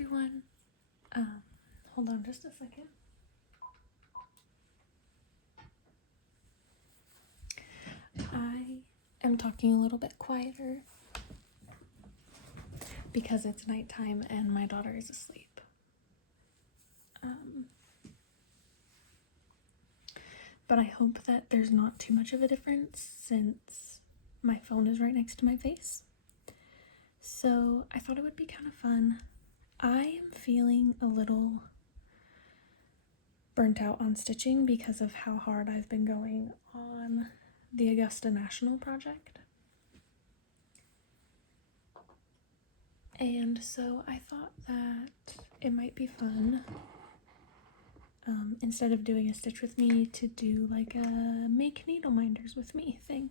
everyone. Hold on just a second. I am talking a little bit quieter because it's nighttime and my daughter is asleep. But I hope that there's not too much of a difference since my phone is right next to my face. So I thought it would be kind of fun. I am feeling a little burnt out on stitching because of how hard I've been going on the Augusta National project. And so I thought that it might be fun, instead of doing a stitch with me, to do like a make needle minders with me thing.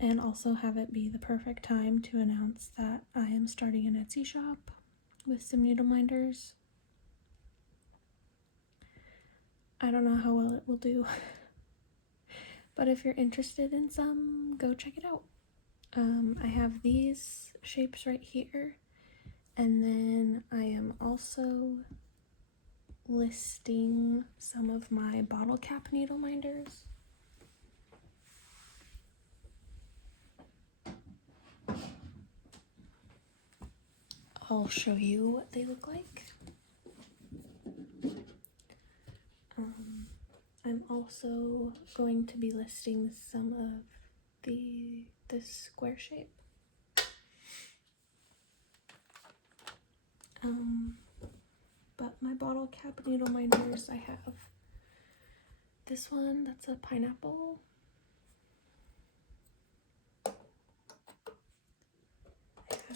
And also have it be the perfect time to announce that I am starting an Etsy shop with some needle minders. I don't know how well it will do, but if you're interested in some, go check it out. I have these shapes right here, and then I am also listing some of my bottle cap needle minders. I'll show you what they look like. I'm also going to be listing some of this square shape. But my bottle cap needle minders, I have this one that's a pineapple. I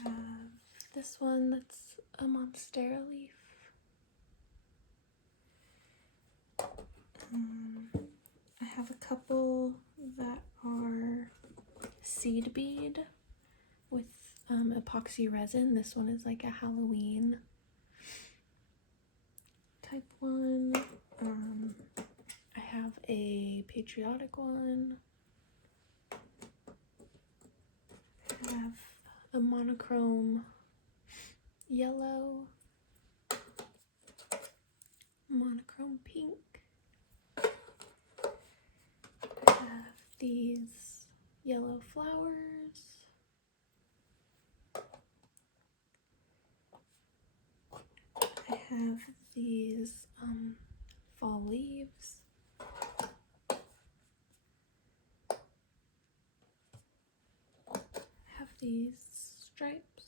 have this one that's a monstera leaf. I have a couple that are seed bead with epoxy resin. This one is like a Halloween type one. I have a patriotic one. I have a monochrome yellow, monochrome pink. I have these yellow flowers. I have these fall leaves. I have these stripes.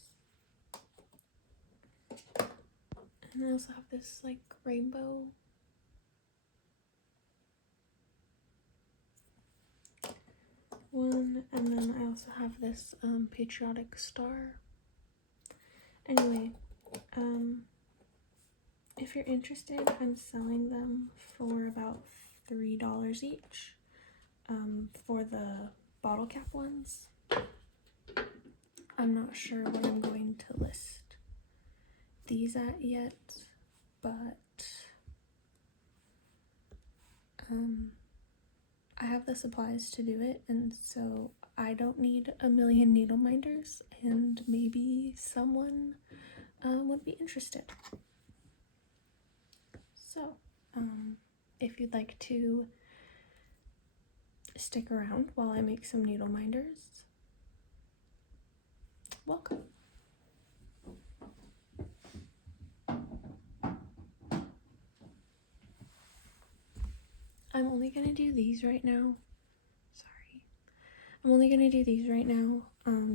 And I also have this like rainbow one, and then I also have this patriotic star. Anyway, if you're interested, I'm selling them for about $3 each, for the bottle cap ones. I'm not sure what I'm going to list these at yet, but I have the supplies to do it, and so I don't need a million needle minders, and maybe someone would be interested. So if you'd like to stick around while I make some needle minders, welcome. I'm only gonna do these right now. Sorry. I'm only gonna do these right now,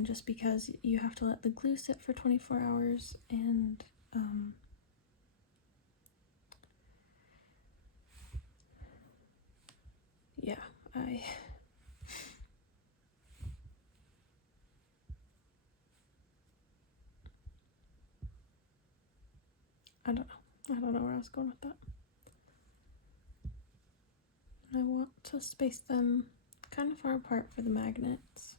just because you have to let the glue sit for 24 hours, and yeah, I don't know. I don't know where I was going with that. I want to space them kind of far apart for the magnets.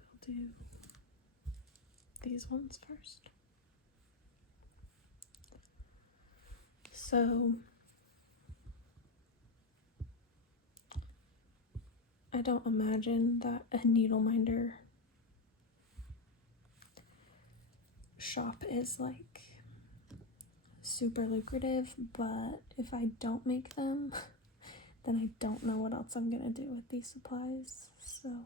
I'll do these ones first. So I don't imagine that a needle minder shop is like super lucrative, but if I don't make them, then I don't know what else I'm gonna do with these supplies, so.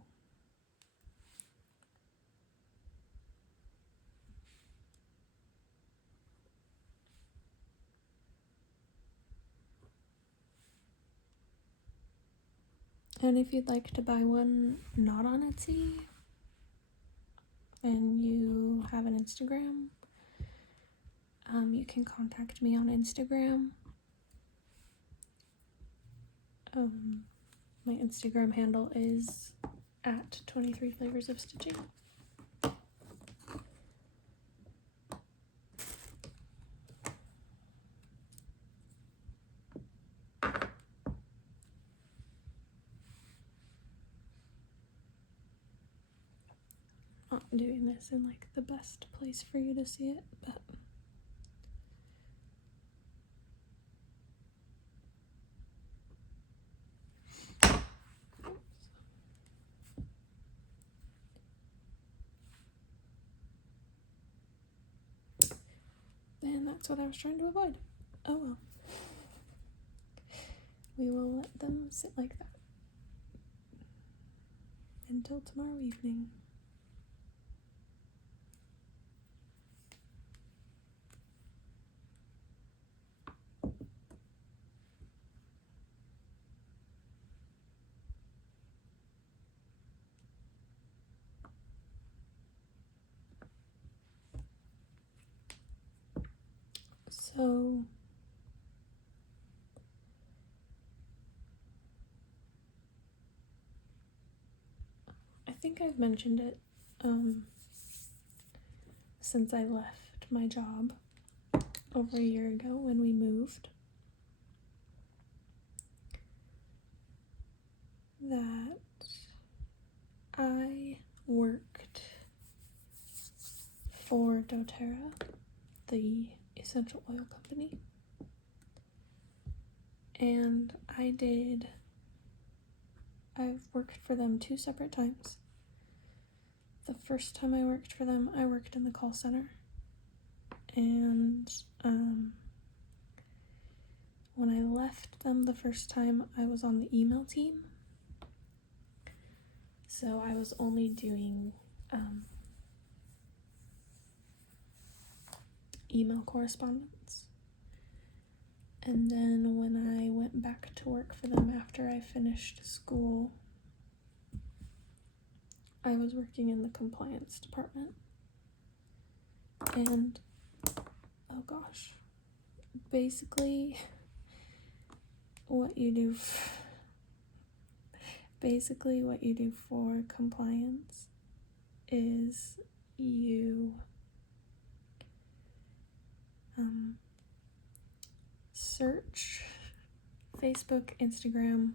And if you'd like to buy one not on Etsy, and you have an Instagram, you can contact me on Instagram. My Instagram handle is at 23 Flavors of Stitching. Not doing this in like the best place for you to see it, but and that's what I was trying to avoid. Oh well. We will let them sit like that until tomorrow evening. So I think I've mentioned it since I left my job over a year ago when we moved, that I worked for doTERRA, the essential oil company, and I've worked for them 2 separate times. The first time I worked for them, I worked in the call center, and when I left them the first time, I was on the email team, so I was only doing email correspondence. And then when I went back to work for them after I finished school, I was working in the compliance department. And oh gosh, basically what you do for compliance is you search Facebook, Instagram,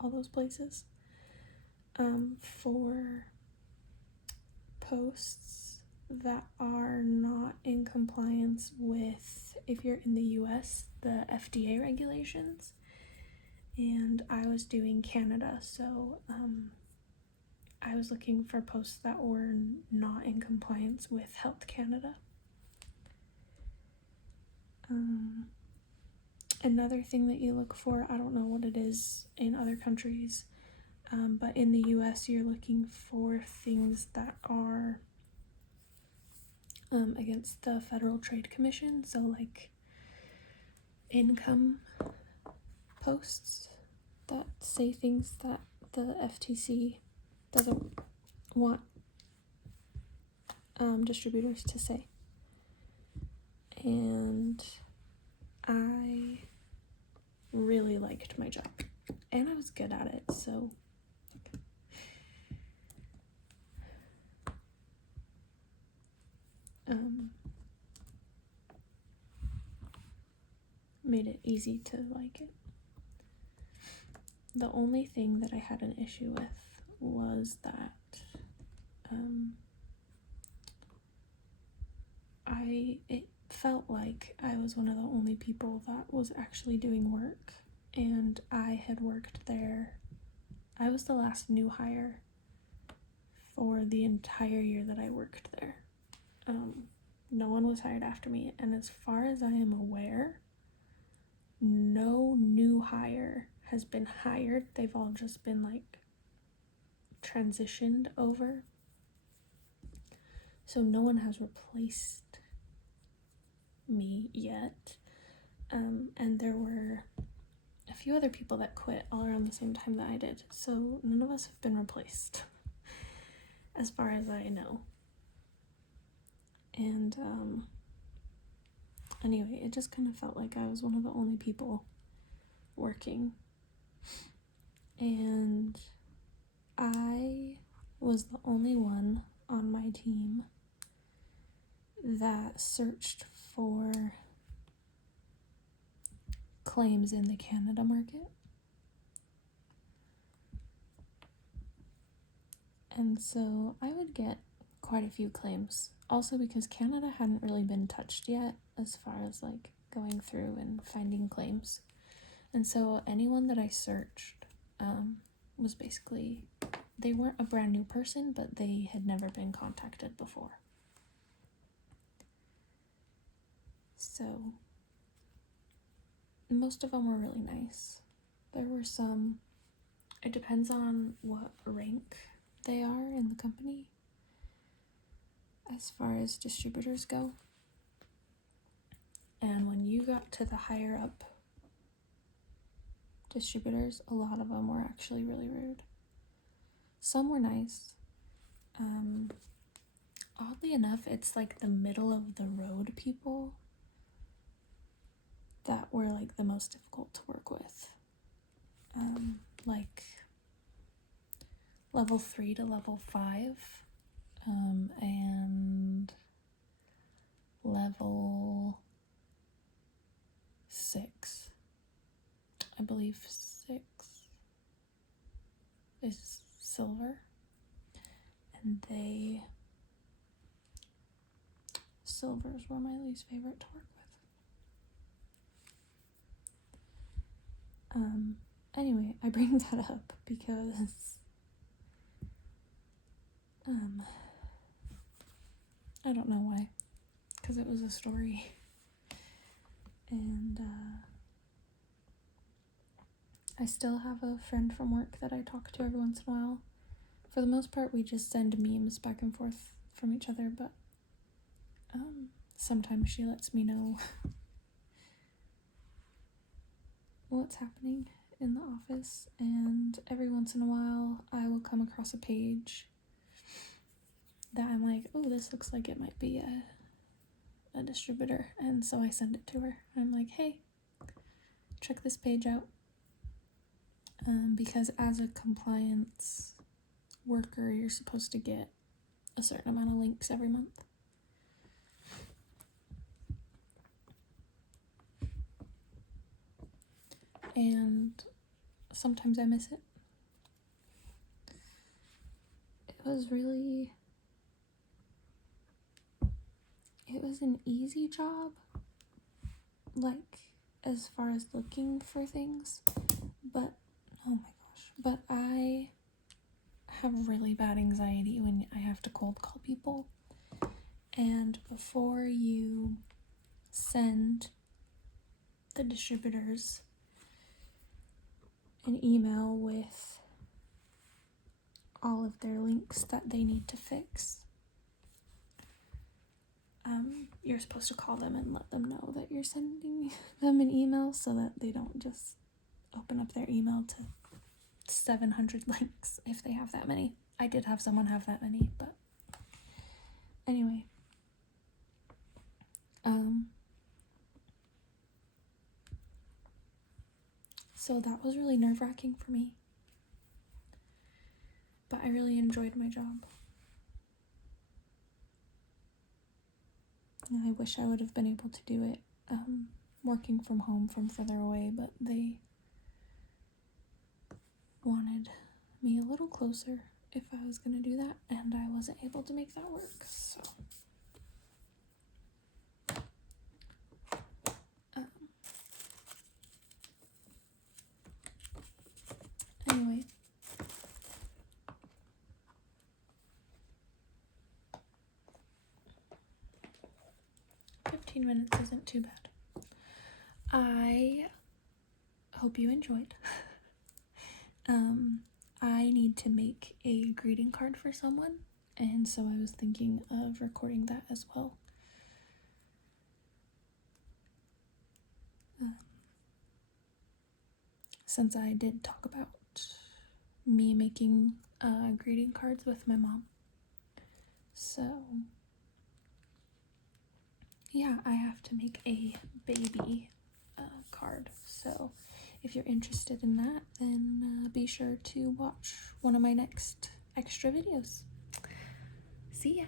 all those places for posts that are not in compliance with, if you're in the US, the FDA regulations. And I was doing Canada, so I was looking for posts that were not in compliance with Health Canada. Another thing that you look for, I don't know what it is in other countries, but in the US you're looking for things that are against the Federal Trade Commission, so like income posts that say things that the FTC doesn't want distributors to say. And I really liked my job, and I was good at it, so made it easy to like it. The only thing that I had an issue with was that felt like I was one of the only people that was actually doing work, and I had worked there. I was the last new hire for the entire year that I worked there. No one was hired after me, and as far as I am aware, no new hire has been hired. They've all just been like transitioned over. So no one has replaced me yet. And there were a few other people that quit all around the same time that I did. So none of us have been replaced, as far as I know. And anyway, it just kind of felt like I was one of the only people working. And I was the only one on my team that searched for claims in the Canada market. And so I would get quite a few claims. Also because Canada hadn't really been touched yet as far as like going through and finding claims. And so anyone that I searched was basically, they weren't a brand new person, but they had never been contacted before. So most of them were really nice. There were some, it depends on what rank they are in the company as far as distributors go. And when you got to the higher up distributors, a lot of them were actually really rude. Some were nice. Oddly enough, it's like the middle of the road people that were like the most difficult to work with. Like level 3 to level 5, and level 6. I believe 6 is silver, and silvers were my least favorite to work with. Anyway, I bring that up because I don't know why, because it was a story, and I still have a friend from work that I talk to every once in a while. For the most part, we just send memes back and forth from each other, but sometimes she lets me know what's happening in the office, and every once in a while I will come across a page that I'm like, oh, this looks like it might be a distributor, and so I send it to her. I'm like, hey, check this page out, because as a compliance worker, you're supposed to get a certain amount of links every month. And sometimes I miss it. It was an easy job, like, as far as looking for things, but, oh my gosh, but I have really bad anxiety when I have to cold call people, and before you send the distributors an email with all of their links that they need to fix, you're supposed to call them and let them know that you're sending them an email so that they don't just open up their email to 700 links if they have that many. I did have someone have that many, but anyway. So that was really nerve-wracking for me. But I really enjoyed my job. I wish I would have been able to do it working from home from further away, but they wanted me a little closer if I was going to do that, and I wasn't able to make that work, so. 15 minutes isn't too bad. I hope you enjoyed. I need to make a greeting card for someone, and so I was thinking of recording that as well. Since I did talk about me making greeting cards with my mom. So, yeah, I have to make a baby card. So, if you're interested in that, then be sure to watch one of my next extra videos. See ya!